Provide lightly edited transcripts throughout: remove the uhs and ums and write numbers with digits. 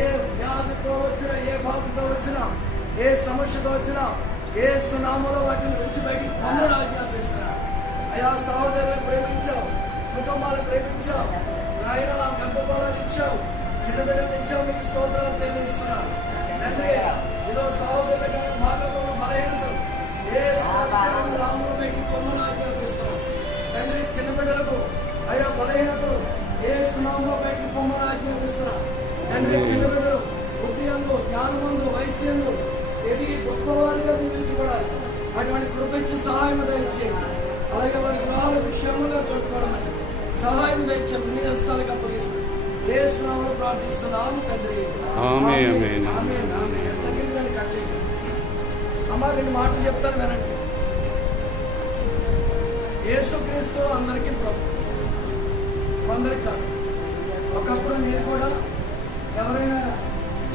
ఏ వ్యాధితో వచ్చినా, ఏ బాధతో వచ్చినా, ఏ సమస్యతో వచ్చినా యేసు నామములో వాటిని విడిచిపెట్టి పొమ్మని ఆజ్ఞాపిస్తున్నాడు. అయా సహోదరులను ప్రేమించావు, కుటుంబాలను ప్రేమించావు, నాయన గర్భఫలాన్ని ఇచ్చావు, చిన్న బిడ్డలను ఇచ్చావు, నీకు స్తోత్రాలు చెల్లిస్తున్నాను తండ్రి. ఇదో సహోదరులుగా భాగంలో బలహీనతలు నామములో పెట్టి పొమ్మని ఆజ్ఞాపిస్తున్నాం తండ్రి. చిన్న బిడ్డలకు అయా బలహీనతలు యేసు నామములో పెట్టి పొమ్మని ఆజ్ఞాపిస్తున్నాం తండ్రి. చిన్న బిడ్డలు బుద్ధి అందు, జ్ఞానమందు, వయస్సు అందు ఎదిగి గొప్పవారిగా దీవించబడాలి. అటువంటి కృపించి సహాయం దయచేయండి. అలాగే వారి గృహాలకు క్షేమంగా తోడుకోవడమని సహాయం దయచేయండి. మీ హస్తాలకు అప్పగిస్తుంది. యేసు నామములో ప్రార్థిస్తున్నాను తండ్రి. ఆమేన్ ఆమేన్ ఆమేన్. దగ్గరికి రండి, కట్ చేయండి. అమ్మ 2 మాటలు చెప్తాను వినండి. యేసుక్రీస్తు అందరికీ ప్రభు, కొందరికి కాదు. ఒకప్పుడు నేను కూడా ఎవరైనా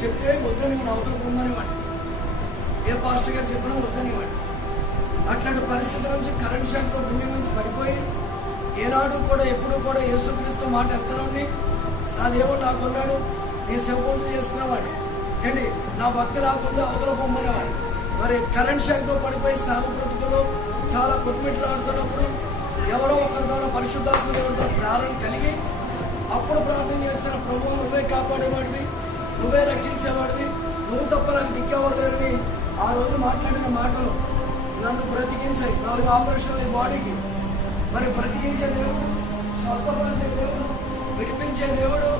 చెప్తే వద్దని అవతల పొమ్మనివ్వండి, ఏ పాస్టర్ గారు చెప్పినా వద్దనివ్వండి. అట్లాంటి పరిస్థితి నుంచి కరెంట్ షాక్తో బిల్డింగ్ నుంచి పడిపోయి ఏనాడు కూడా ఎప్పుడు కూడా యేసుక్రీస్తు మాట ఎత్తనండి. నా దేవుడు నాకున్నాడు, నేను శివపూజ చేసుకునేవాడిని ఏంటి, నా భక్తి నాకుంది, అవతల పొమ్మనేవాడు. మరి కరెంట్ షాక్తో పడిపోయి సేవ బ్రతుకులు చాలా కొట్టుమిట్లు ఆడుతున్నప్పుడు ఎవరో ఒకరి ద్వారా పరిశుద్ధాత్మ దేవుడితో ప్రార్థన కలిగి అప్పుడు ప్రార్థన చేస్తున్న ప్రభువు నువ్వే కాపాడేవాడివి, నువ్వే రక్షించేవాడివి, నువ్వు తప్ప నాకు దిక్కెవరు లేరని ఆ రోజు మాట్లాడిన మాటలు నన్ను బ్రతికించాయి. 4 ఆపరేషన్లు ఈ బాడీకి. మరి బ్రతికించే దేవుడు, స్వస్థపరిచే దేవుడు, విడిపించే దేవుడు,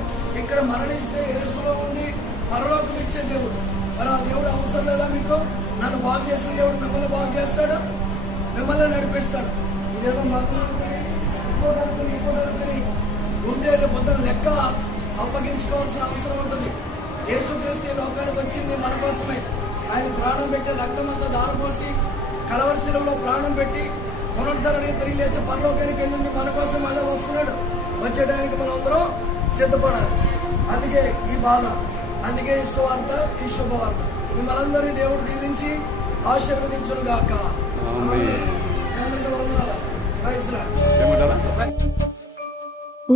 ఇక్కడ మరణిస్తే యేసులో ఉండి పరలోకం ఇచ్చే దేవుడు. మరి ఆ దేవుడు అవసరం లేదా మీకు? నన్ను బాగు చేసిన దేవుడు మిమ్మల్ని బాగు చేస్తాడు, మిమ్మల్ని నడిపిస్తాడు. ఇదేదో మక్కుని ఇంకోటి ఉండేది పొద్దున లెక్క అప్పగించుకోవాల్సిన అవసరం ఉంటుంది. యేసుక్రీస్తు లోకానికి వచ్చింది మన కోసమే. ఆయన ప్రాణం పెట్టి రక్తం అంతా దారపోసి కలవరి శిలువలో ప్రాణం పెట్టి పునరుద్ధరణ తిరిగి లేచి పరలోకానికి వెళ్ళింది మన కోసం. మళ్ళీ వస్తున్నాడు, వచ్చేటానికి మనం అందరం సిద్ధపడాలి. అందుకే ఈ బాధ, అందుకే ఈ సువార్త, ఈ శుభవార్త. మిమ్మల్ందరినీ దేవుడు దీవించి ఆశీర్వదించును గాక.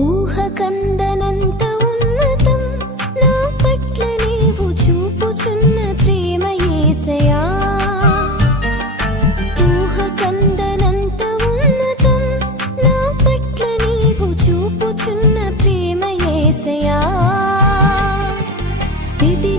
ఊహ కందనంత ఉన్నతం నా పట్ల నీవు చూపుచున్న ప్రేమ యేసయ్యా. ఊహ కందనంత ఉన్నతం నా పట్ల నీవు చూపుచున్న ప్రేమ యేసయ్యా. స్థితి